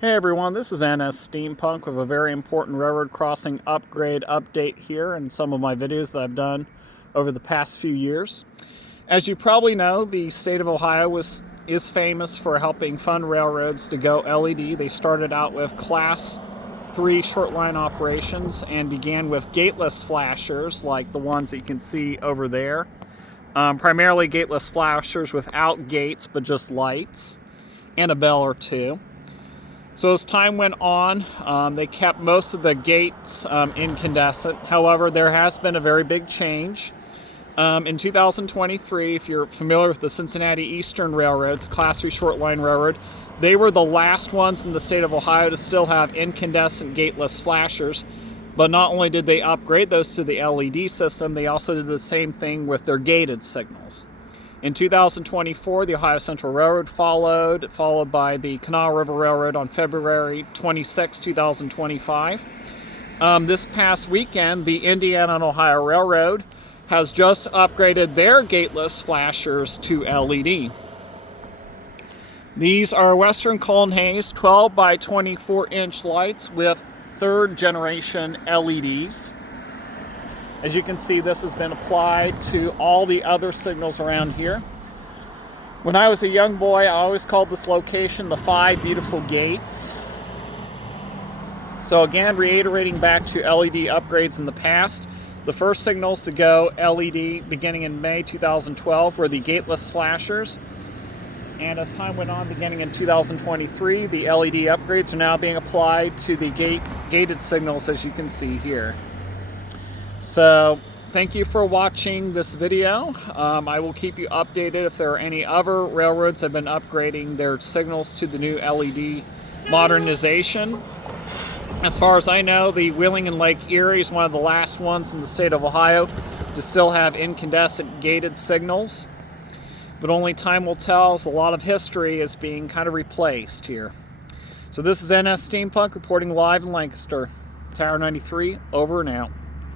Hey everyone, this is NS Steampunk with a very important railroad crossing upgrade update here and some of my videos that I've done over the past few years. As you probably know, the state of Ohio is famous for helping fund railroads to go LED. They started out with Class 3 shortline operations and began with gateless flashers like the ones that you can see over there. Primarily gateless flashers without gates but just lights and a bell or two. So as time went on, they kept most of the gates incandescent. However, there has been a very big change. In 2023, if you're familiar with the Cincinnati Eastern Railroad, it's a Class 3 shortline railroad, they were the last ones in the state of Ohio to still have incandescent gateless flashers. But not only did they upgrade those to the LED system, they also did the same thing with their gated signals. In 2024, the Ohio Central Railroad followed by the Kanawha River Railroad on February 26, 2025. This past weekend, the Indiana and Ohio Railroad has just upgraded their gateless flashers to LED. These are Western Cullen Hayes 12 by 24 inch lights with third generation LEDs. As you can see, this has been applied to all the other signals around here. When I was a young boy, I always called this location the 5 Beautiful Gates. So again, reiterating back to LED upgrades in the past, the first signals to go LED beginning in May 2012 were the gateless flashers. And as time went on, beginning in 2023, the LED upgrades are now being applied to the gated signals, as you can see here. So thank you for watching this video. I will keep you updated if there are any other railroads that have been upgrading their signals to the new LED modernization. As far as I know, the Wheeling and Lake Erie is one of the last ones in the state of Ohio to still have incandescent gated signals. But only time will tell, as a lot of history is being kind of replaced here. So this is NS Steampunk reporting live in Lancaster. Tower 93, over and out.